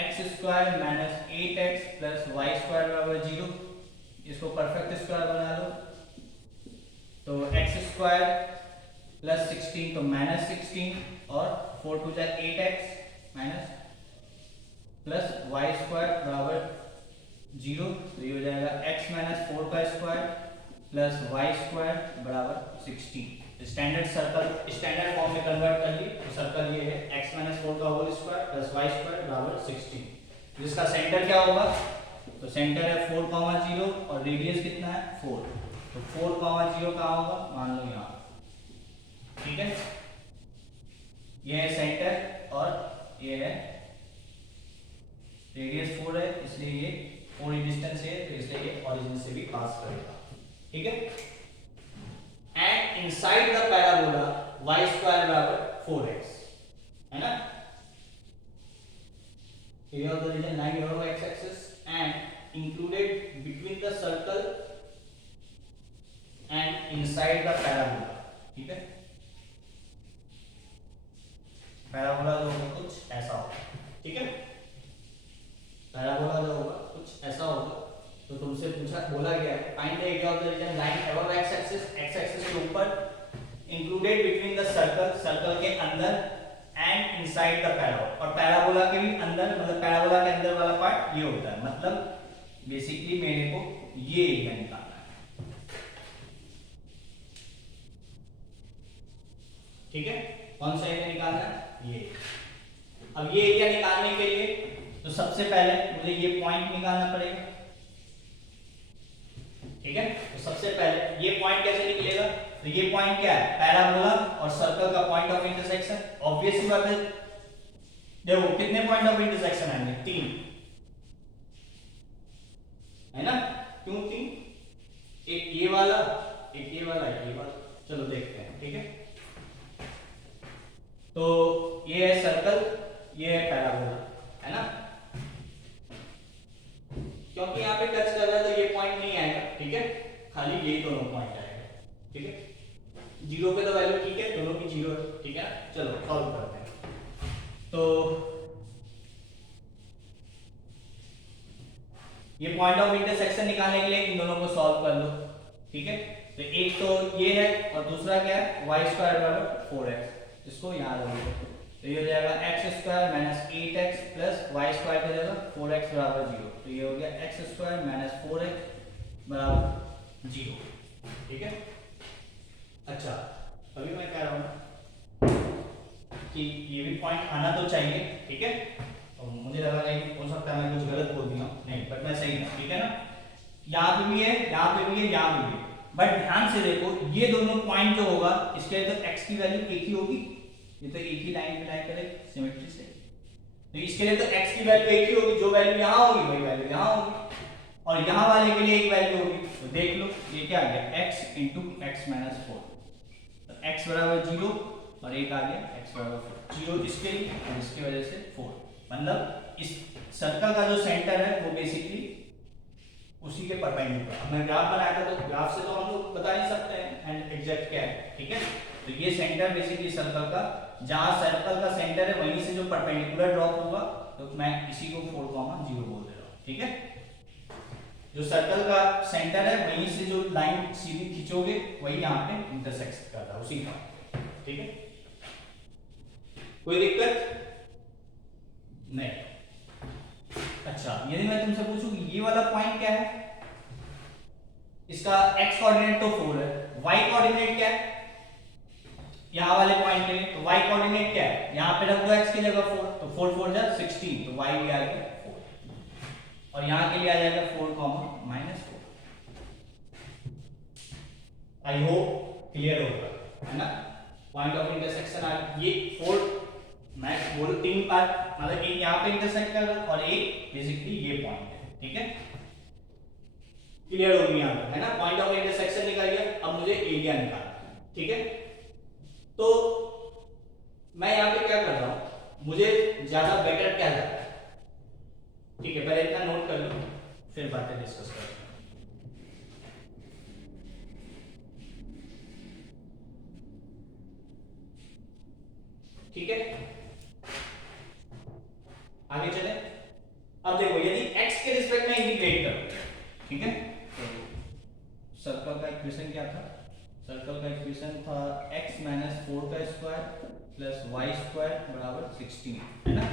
X square minus 8x plus Y square बराबर 0, इसको परफेक्ट स्क्वायर बना लो, तो एक्स स्क्वायर प्लस 16 तो माइनस 16 और 4 टू जा 8x minus plus Y square बराबर 0, तो ये हो जाएगा x माइनस 4 का स्क्वायर प्लस वाई स्क्वायर बराबर 16। स्टैंडर्ड सर्कल स्टैंडर्ड फॉर्म में कन्वर्ट कर ली, तो सर्कल ये है x माइनस 4 का whole square plus Y square बराबर 16, जिसका सेंटर क्या होगा, तो सेंटर है 4, 0 और रेडियस कितना है 4, तो 4, 0 कहाँ होगा, मान लो यहाँ, ठीक है, ये है सेंटर और ये है रेडियस 4 है, इसलिए ये 4 ही डिस्टेंस है, तो इसलिए ये ओरिजिन से भी पास करेगा, ठीक है। And inside the parabola y square बराबर 4x, है ना, area of the region lying above x axis and included between the circle and inside the parabola. ठीक है, पैराबोला जो होगा कुछ ऐसा होगा, ठीक है, पैराबोला जो होगा कुछ ऐसा होगा। तो तुमसे पूछा बोला गया है find the area of the region lying above X axis के ऊपर, included between the circle, circle के अंदर, एंड इनसाइड द पैराबोला, और पैराबोला के भी अंदर, मतलब पैराबोला के अंदर वाला पार्ट ये होता है, मतलब बेसिकली मेरे को ये एरिया निकालना है, ठीक है। कौन सा एरिया निकालना है? ये। अब ये एरिया निकालने के लिए तो सबसे पहले मुझे ये पॉइंट निकालना पड़ेगा, ठीक है। तो सबसे पहले ये पॉइंट कैसे निकलेगा? तो ये पॉइंट क्या है? पैराबोला और सर्कल का पॉइंट ऑफ इंटरसेक्शन। ऑब्वियस सी बात है, देखो कितने पॉइंट ऑफ इंटरसेक्शन आएंगे? 3, है ना? क्यों 3? एक ये वाला, एक ये वाला, एक ये वाला। चलो देखते हैं, ठीक है। तो ये है सर्कल, ये है पैराबोला, है ना? क्योंकि यहाँ पे टच कर रहा है तो ये पॉइंट नहीं आएगा, ठीक है, खाली यही दोनों पॉइंट आएगा, ठीक है। 0 पे तो वैल्यू ठीक है, दोनों की 0 है, ठीक है। चलो सॉल्व करते हैं। तो ये पॉइंट ऑफ इंटरसेक्शन निकालने के लिए इन दोनों को सॉल्व कर लो, ठीक है। तो एक तो ये है और दूसरा क्या है? y² बराबर 4x, इसको यहाँ रख लो। तो ये हो जाएगा x² minus 8x plus y² हो जाएगा 4x बराबर 0। तो ये हो गया x² माइनस 4x बराबर 0, ठीक है। अच्छा, अभी मैं कह रहा हूँ कि ये भी पॉइंट आना तो चाहिए, ठीक है। और मुझे लगा कि हो सकता है मैं कुछ गलत बोल दिया, नहीं, बट मैं सही था, ठीक है ना। यहाँ पे भी है, यहाँ पे भी है, यहाँ पे भी है, बट ध्यान से देखो ये दोनों पॉइंट जो होगा इसके लिए तो x की वैल्यू एक ही होगी, ये तो एक ही लाइन पे लाइन करेगा सिमेट्री से। तो इसके लिए तो x की वैल्यू एक ही होगी, जो वैल्यू यहाँ होगी वही वैल्यू यहाँ होगी, और यहाँ वाले के लिए एक वैल्यू होगी। तो देख लो ये क्या आ गया? x इंटू एक्स माइनस 4, तो x बराबर 0 और एक आ गया x बराबर 4, 0 इसके लिए और इसकी वजह से 4, मतलब इस सर्कल का जो सेंटर है वो बेसिकली उसी के परपेंडिकुलर। मैं ग्राफ बनाया था तो ग्राफ से तो हम लोग बता नहीं सकते हैं एंड एग्जैक्ट क्या है, ठीक है। तो ये सेंटर बेसिकली सर्कल का, जहां सर्कल का सेंटर है वहीं से जो परपेंडिकुलर ड्रॉप होगा, तो मैं इसी को 4,0 बोल दे रहा हूं, ठीक है। जो सर्कल का सेंटर है वहीं से जो लाइन सीधी खींचोगे वही यहाँ पे इंटरसेक्ट करता है उसी का, ठीक है। कोई दिक्कत नहीं? अच्छा, यदि मैं तुमसे पूछूं कि ये वाला पॉइंट क्या है, इसका x कोऑर्डिनेट तो 4 है, y कोऑर्डिनेट क्या है यहाँ वाले पॉइंट के लिए? तो y कोऑर्डिनेट क्या है? यहाँ पे रख दो x की जगह 4, तो 4 4 जा 16, तो y भी आ गया 4, और यहाँ के लिए आ जाएगा 4, -4। आई होप क्लियर होगा, है ना। पॉइंट ऑफ इंटरसेक्शन आ ये 4, मैं बोल 3 पार्ट, मतलब एक यहाँ पे इंटरसेक्ट कर रहा और एक बेसिकली ये पॉइंट है, ठीक है। क्लियर हो गई यहाँ पर, है ना। पॉइंट ऑफ इंटरसेक्शन निकाल गया, अब मुझे एरिया निकालना है, ठीक है। तो मैं यहाँ पे क्या कर रहा हूँ, मुझे ज्यादा बेटर क्या लगता है, ठीक है। पहले इतना नोट कर लो, फिर बातें डिस्कस करते हैं। ठीक है, आगे चले। अब देखो यदि x के रिस्पेक्ट में इंटीग्रेट करो, ठीक है, तो सर्कल का इक्वेशन क्या था? सर्कल का इक्वेशन था x माइनस 4 का स्क्वायर प्लस वाई स्क्वायर बराबर 16, है ना।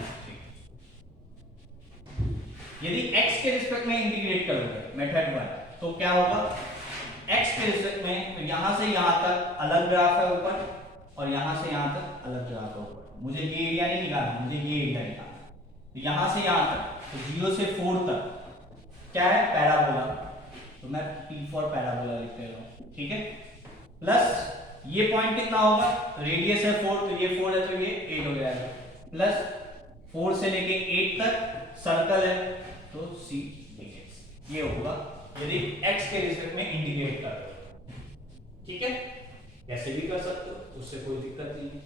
यदि x के रिस्पेक्ट में इंटीग्रेट करोगे मेथड 1, तो क्या होगा? x के रिस्पेक्ट में, तो यहां से यहां तक अलग ग्राफ है ऊपर, और यहां से यहां तक अलग ग्राफ है ऊपर। मुझे ये एरिया नहीं निकालना, मुझे ये एरिया निकालना। तो यहां से यहां तक, तो 0 से 4 तक क्या है? पैराबोला, तो मैं P फॉर पैराबोला लिख रहा हूं, ठीक है। प्लस ये पॉइंट कितना होगा? रेडियस है 4, तो ये 4 है तो ये 8 हो जाएगा, प्लस 4 से लेके 8 तक सर्कल है तो C dx, ये होगा यदि x के रिस्पेक्ट में इंटीग्रेट कर रहे हो, ठीक है। ऐसे भी कर सकते हो, उससे कोई दिक्कत नहीं है।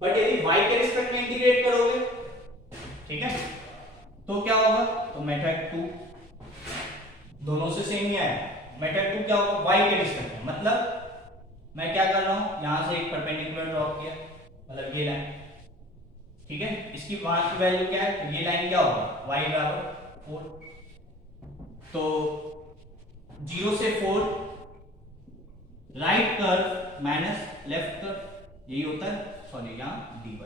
बट यदि y के रिस्पेक्ट में इंटीग्रेट करोगे, ठीक है, तो क्या होगा, तो मेथड 2 दोनों से सेम ही आया। मेथड 2 क्या होगा, y के रिस्पेक्ट में, मतलब मैं क्या कर रहा हूं, यहां से एक परपेंडिकुलर ड्रॉ किया, मतलब ये लाइन, ठीक है, इसकी वहां की वैल्यू क्या है, तो ये लाइन क्या होगा, y बराबर 4, तो 0 से 4 right curve minus left curve, यही होता है, सॉरी यहाँ dy,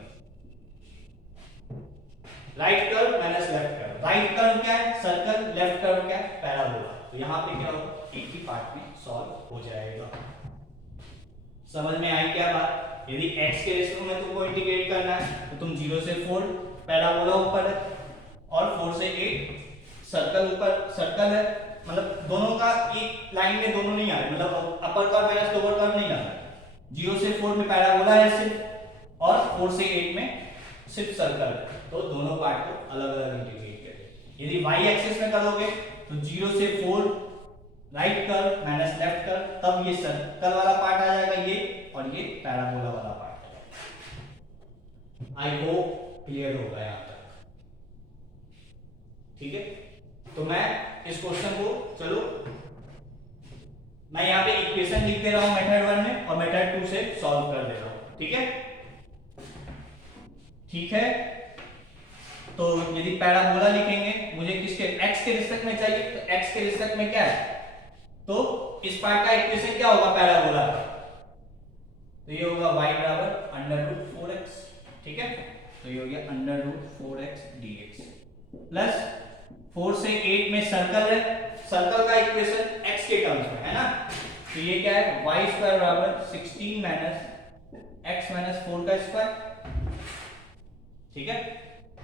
right curve minus left curve, right curve क्या है सर्कल, लेफ्ट कर्व क्या है पैराबोला, तो यहाँ पे क्या होगा, एक ही पार्ट में सॉल्व हो जाएगा। समझ में आई क्या बात, यदि x के रेशियो में तुमको इंटीग्रेट करना है तो तुम 0 से 4 पैराबोला ऊपर है और 4 से 8 सर्कल ऊपर, सर्कल है, मतलब दोनों का एक लाइन में दोनों नहीं आ रहे, मतलब upper curve minus lower curve नहीं आ रहा, 0 से 4 में पैराबोला है सिर्फ और 4 से 8 में सिर्फ सर्कल है, तो दोनों पार्ट को अलग अलग इंटीग्रेट करें। यदि y एक्सिस में करोगे तो 0 से 4 right curve minus left curve, तब ये सर्कल वाला पार्ट आ जाएगा ये, और ये पैराबोला वाला पार्ट आ जाएगा। आई होप क्लियर होगा यहां तक, ठीक है। तो मैं इस क्वेश्चन को, चलो मैं यहाँ पे इक्वेशन लिख दे रहा हूं मेथड 1 में और मेथड 2 से सॉल्व कर दे रहा हूं, ठीक है, ठीक है। तो यदि पैराबोला लिखेंगे, मुझे किसके, x के रिस्पेक्ट में चाहिए, तो x के रिस्पेक्ट में क्या है, तो इस पार्ट का इक्वेशन क्या होगा पैराबोला का, तो ये होगा y बराबर √4x, ठीक है, तो ये हो गया √4x dx प्लस 4 से 8 में सर्कल है, सर्कल का इक्वेशन x के टर्म्स में है ना, तो ये क्या है y² बराबर 16 माइनस x माइनस 4 का स्क्वायर, ठीक है,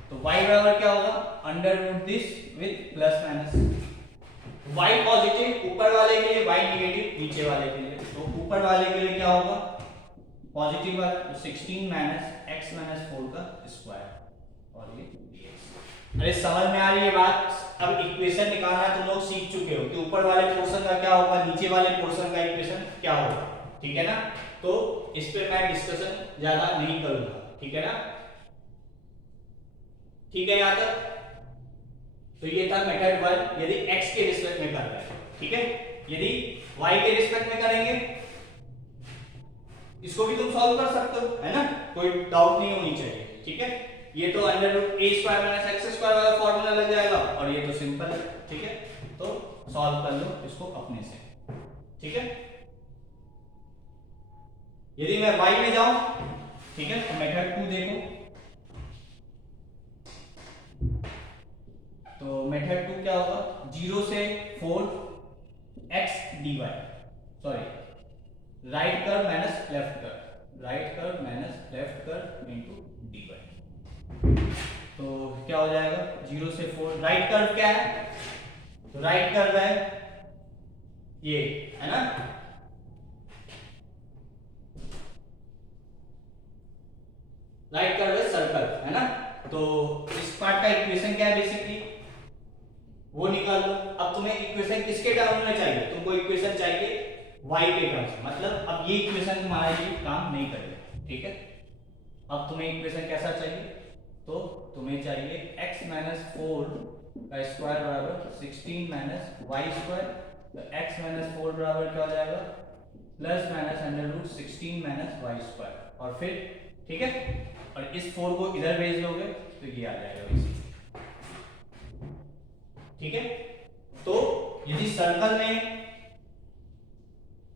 तो y बराबर क्या होगा under this with plus minus, y positive ऊपर वाले के लिए, y नेगेटिव नीचे वाले के लिए, तो ऊपर वाले के लिए क्या होगा पॉजिटिव वाला, तो 16 माइनस x माइनस 4 का स्क्वायर और ये dx। अरे समझ में आ रही है बात, अब इक्वेशन निकालना तुम लोग सीख चुके हो कि ऊपर वाले पोर्शन का क्या होगा, नीचे वाले पोर्शन का इक्वेशन क्या होगा, ठीक है ना, तो इस पे मैं डिस्कशन ज्यादा नहीं करूंगा, ठीक है ना, ठीक है यहां तक। तो ये था मेथड 1 यदि x के रिस्पेक्ट में कर रहे हैं, ठीक है, यदि y के रिस्पेक्ट में करेंगे इसको भी तुम सॉल्व कर सकते हो, है ना, कोई डाउट नहीं होनी चाहिए, ठीक है। ये तो √a² माइनस x² वाला फॉर्मूला लग जाएगा और ये तो सिंपल है, ठीक है, तो सॉल्व कर लो इसको अपने से, ठीक है। यदि मैं y में जाऊं, ठीक है, तो मेथड 2 देखो, तो मेथड 2 क्या होगा, 0 से 4 x dy, sorry right curve minus left curve, right curve minus left curve into dy, तो क्या हो जाएगा 0 से 4, राइट कर्व क्या है, तो राइट कर्व है ये, है ना, राइट कर्व है सर्कल, है ना, तो इस पार्ट का इक्वेशन क्या है बेसिकली वो निकाल लो। अब तुम्हें इक्वेशन किसके टर्म में चाहिए, तुमको इक्वेशन चाहिए y के टर्म्स में, मतलब अब ये इक्वेशन तुम्हारे लिए काम नहीं करेगा, ठीक है। अब तुम्हें इक्वेशन कैसा चाहिए, तो तुम्हें चाहिए x माइनस 4 का स्क्वायर बराबर 16 माइनस y², तो x माइनस 4 बराबर क्या हो जाएगा प्लस माइनस √16 माइनस y², और फिर ठीक है, और इस 4 को इधर भेज दोगे तो ये आ जाएगा वैसे, ठीक है। तो यदि सर्कल में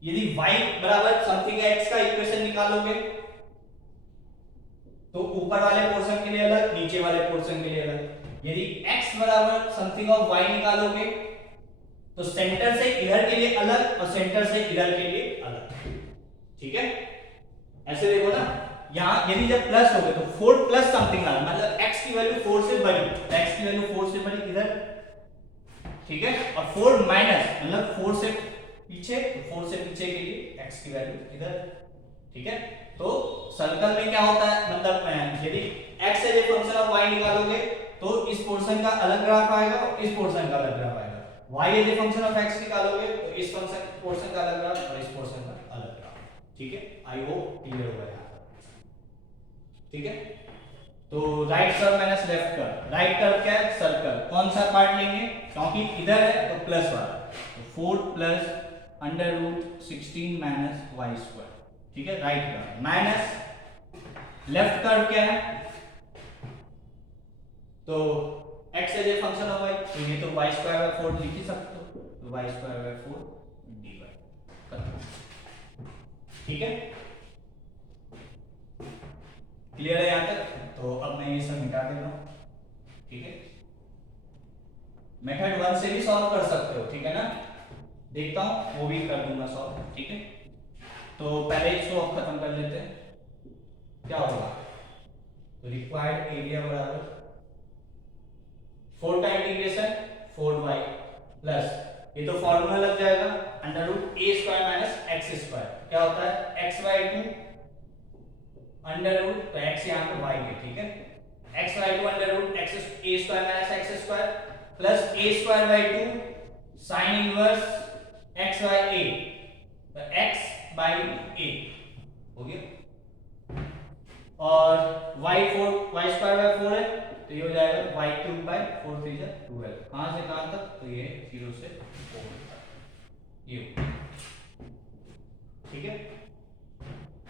यदि y बराबर समथिंग x का इक्वेशन निकालोगे तो ऊपर वाले पोर्शन के लिए अलग, नीचे वाले पोर्शन के लिए अलग। यदि x बराबर समथिंग ऑफ y निकालोगे तो सेंटर से इधर के लिए अलग और सेंटर से इधर के लिए अलग, ठीक है। ऐसे देखो ना, यहां यदि जब प्लस हो गए तो 4 प्लस समथिंग आ, मतलब x की वैल्यू 4 से बड़ी, तो x की वैल्यू 4 से बड़ी इधर, ठीक है, और 4 माइनस मतलब 4 से पीछे, 4 से पीछे के लिए x की वैल्यू इधर, ठीक है। तो सर्कल में क्या होता है, मतलब यदि x as a function of y निकालोगे तो इस पोर्शन का अलग ग्राफ आएगा और इस पोर्शन का अलग ग्राफ आएगा, y as a function of x निकालोगे तो इस फंक्शन पोर्शन का अलग ग्राफ और इस पोर्शन का अलग ग्राफ, ठीक है। आई होप क्लियर होगा यहां, ठीक है। तो right curve minus left curve, right curve क्या है, सर्कल, कौन सा पार्ट लेंगे, क्योंकि इधर है तो प्लस वाला, तो 4 plus under root 16 minus y square, ठीक है, right curve, minus left curve क्या है, तो x as a function of y, तो ये तो y स्क्वायर बाय 4 लिख ही सकते हो, तो y स्क्वायर बाय 4 dy, ठीक है, क्लियर है यहां तक। तो अब मैं ये सब मिटा दे रहा हूं, ठीक है, मेथड 1 से भी सॉल्व कर सकते हो, ठीक है ना, देखता हूं वो भी कर दूंगा सॉल्व, ठीक है। तो पहले इसको अब खत्म कर लेते हैं, क्या होगा, तो रिक्वायर्ड एरिया बराबर 4 का इंटीग्रेशन 4y प्लस, ये तो फॉर्मूला लग जाएगा under root a square minus x square, क्या होता है x बाई 2 अंडर रूट, तो x यहाँ पे y है, ठीक है, x by 2 under root x a square minus x square plus a square by 2 sine inverse x by a, तो x बाई a हो गया, और y स्क्वायर बाई 4 है, तो ये हो जाएगा y क्यूब बाई 4 3 जा 12, कहां से कहां तक, तो ये 0 से 4 तक, ये ठीक है,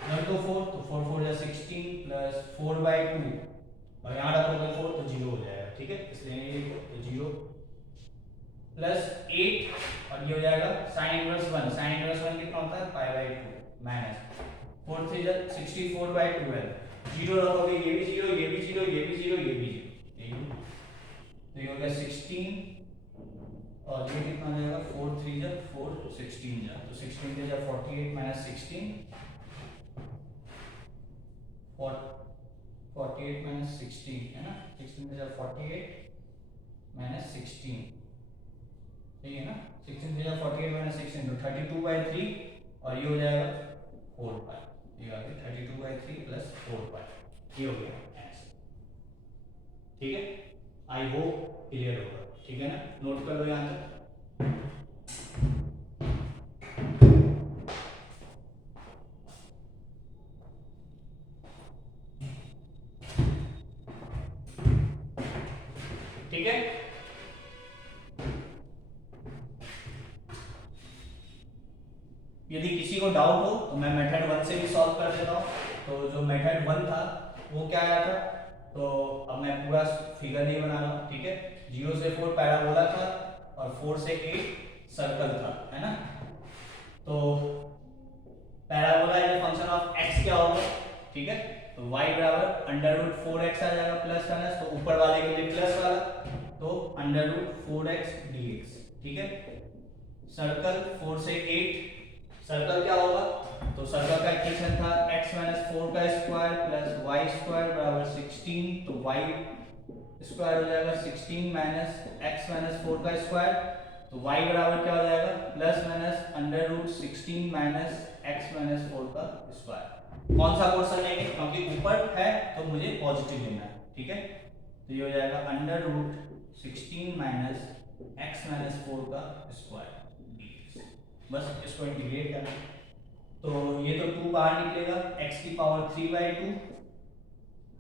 नॉट तो 4, तो 4 4 जा 16 प्लस 4 बाई 2, और यहाँ रखोगे 4 तो 0 हो जाएगा, ठीक है, इसलिए ये तो 0 प्लस 8, और ये हो जाएगा साइन इनवर्स 1, साइन इनवर्स 1 कितना होता है पाई बाई 2 माइनस 4 3 जा 64 बाई 12, 0 रखोगे ये भी 0, ये भी 0, ये भी 0, ये भी 0, तो ये हो गया 16, और ये कितना हो जाएगा 4 3 जा 4 16 जा, तो 16 के जा 48 माइनस 16 48 माइनस 16 है ना, 16 के जा 48 माइनस 16, सही है ना, 16 के जा 48 माइनस 16, तो 32 बाई 3, और ये हो जाएगा 4 पाई, ये आ गया 32 बाई 3 प्लस 4 पाई, ये हो गया आंसर, ठीक है, आई होप क्लियर होगा, ठीक है ना, नोट कर लो यहाँ तक। ठीक है, यदि किसी को डाउट हो तो मैं मेथड 1 से भी सॉल्व कर देता हूँ। तो जो मेथड 1 था वो क्या आया था, तो अब मैं पूरा फिगर नहीं बना रहा हूँ, ठीक है, 0 से 4 पैराबोला था और 4 से 8 सर्कल था, है ना, तो parabola is a function of x क्या होगा, ठीक है, तो y बराबर अंडर रूट 4x आ जाएगा प्लस माइनस, तो ऊपर वाले के लिए प्लस वाला, तो अंडर रूट 4x dx, ठीक है, सर्कल 4 से 8, सर्कल क्या होगा, तो सर्कल का इक्वेशन था x माइनस 4 का स्क्वायर प्लस y स्क्वायर बराबर 16, तो y स्क्वायर हो जाएगा 16 माइनस x माइनस 4 का स्क्वायर, तो y बराबर क्या हो जाएगा plus minus under root 16 minus x minus 4 का स्क्वायर, कौन सा पोर्शन लेंगे, क्योंकि ऊपर है तो मुझे पॉजिटिव लेना है, ठीक है, तो ये हो जाएगा under root 16 minus x minus 4 का स्क्वायर, बस इसको इंटीग्रेट करना, तो ये तो 2 बाहर निकलेगा, x की पावर 3/2,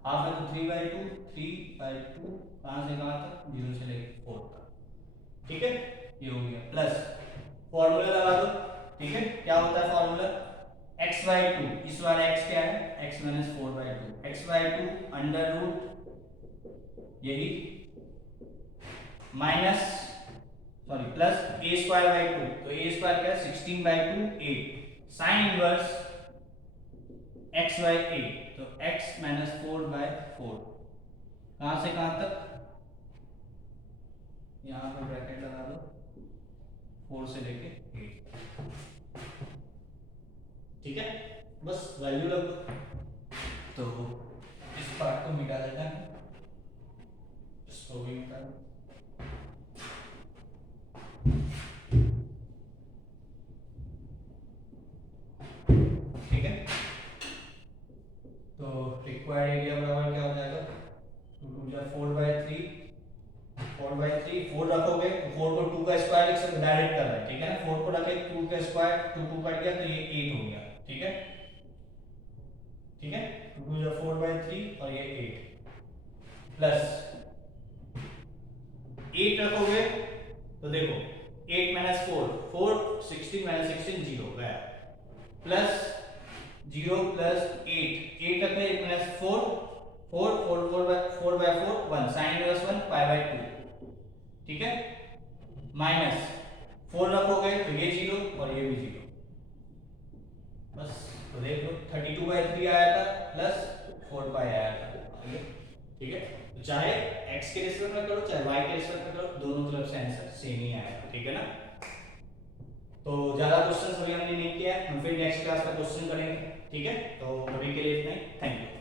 हाफ है तो 3/2, 3/2 कहां से कहां तक, 0 से लेकर 4 तक, ठीक है, ये हो गया, प्लस फॉर्मूला लगा दो, ठीक है, क्या होता है फॉर्मूला, x/2, इस बार x क्या है, x minus 4/2, x/2 under root यही minus sorry plus a square by 2, तो a स्क्वायर क्या है 16/2 8, साइन इनवर्स x बाई 8, तो x माइनस 4/4, कहां से कहां तक, यहां पर ब्रैकेट लगा दो, 4 से लेके 8, ठीक है, बस वैल्यू लग दो, तो इस पार्ट को मिटा देता है, इसको भी मिटा दो, ठीक है, तो रिक्वायर्ड एरिया बराबर क्या हो जाएगा, 2 जा 4/3, 4/3, 4 रखोगे तो 4 को 2 का स्क्वायर लिख सकते डायरेक्ट कर रहा है, ठीक है ना, 4 को रखे 2 का स्क्वायर, 2 2 कट गया तो ये 8 हो गया, ठीक है, ठीक है, 2 जा 4/3 और ये 8, प्लस 8 रखोगे तो देखो 8 माइनस 4 4 16 माइनस 16 0 गया, प्लस 0 प्लस 8 8 रखे 8 minus 4 4 4 4 by 4 1 sine inverse 1 pi by 2, ठीक है, माइनस 4 रखोगे तो ये 0 और ये भी 0, बस। तो देख लो 32 बाय 3 आया था प्लस 4 पाई आया था, ठीक है। तो चाहे x के रेस्पेक्ट में करो चाहे y के रेस्पेक्ट में करो, दोनों तरफ से आंसर सेम ही आएगा, ठीक है ना। तो ज्यादा क्वेश्चंस अभी हमने नहीं किया, हम फिर नेक्स्ट क्लास में क्वेश्चन करेंगे, ठीक है। तो अभी के लिए इतना ही, थैंक यू।